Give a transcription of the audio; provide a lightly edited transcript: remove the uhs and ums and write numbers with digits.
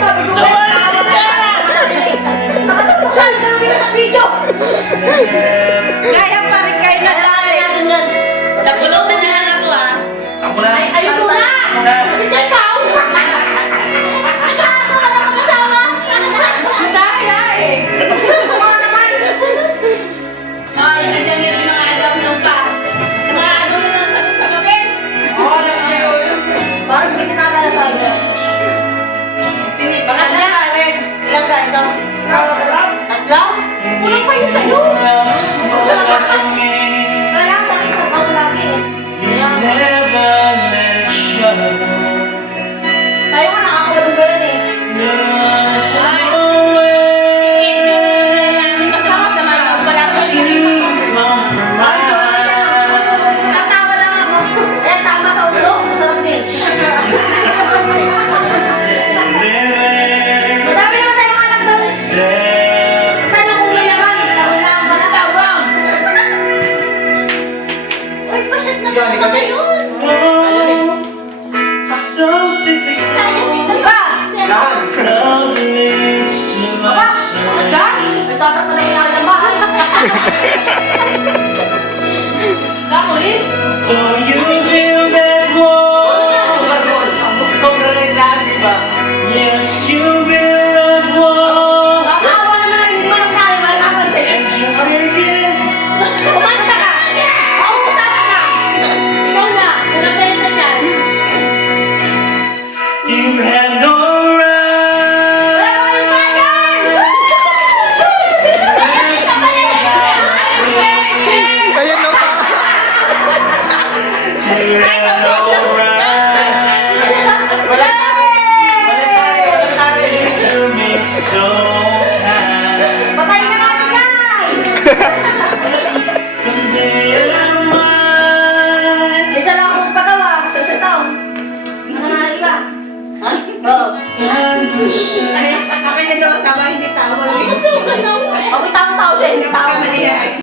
Sabi ko, nakatapusan ka naman sa video. Kaya pa rin kayo na dati. Sa pulutan na lang ako ah. Ako na. Ay, ayun mo na. Ikaw. Nagkakato ka na mag-asawa. Daya eh. Mukha naman. Ay, nandiyan yun yung mga agaw ng pa. Mga agaw yun ang sakit sa kapit. Oo, alam niyo yun. Parang hindi ka na tayo. Pinipangat na. Ilang ka ito? Tatlo? Kulang pa yun sa'yo. Kaya sa akin sa pang lagi eh. Tayo nga nakakawalong ba yun eh. Tatawa lang ako. Eh, tama sa ulo. Masarap din. Madami naman tayong anak doon. Tanong kung may laman. Tawag lang pala. Tawag. Uy, pasyat na Ikaw, ba yun? Diba? Aba, hangga? May sasaktan na yung nalamahan. Kakulit? So you feel that war? Yes, you feel that war. Nakakawa naman na hindi mo nang kaya. Wala na ako sa'yo. And you forget. Kumanta ka! Mauusapan ka! Ikaw na, kung napensa siya. You've had no Wala right. kayong bayan! Ayan na pa. You had no right to me so kind. Patay na nga guys! Someday I might. Isa lang akong pagawa sa isang taon. Ano na iba? Ha? Oo. Ay, akin na doon, tama hindi tawag. Ako yung taong tao siya, hindi tao. Kamali yan.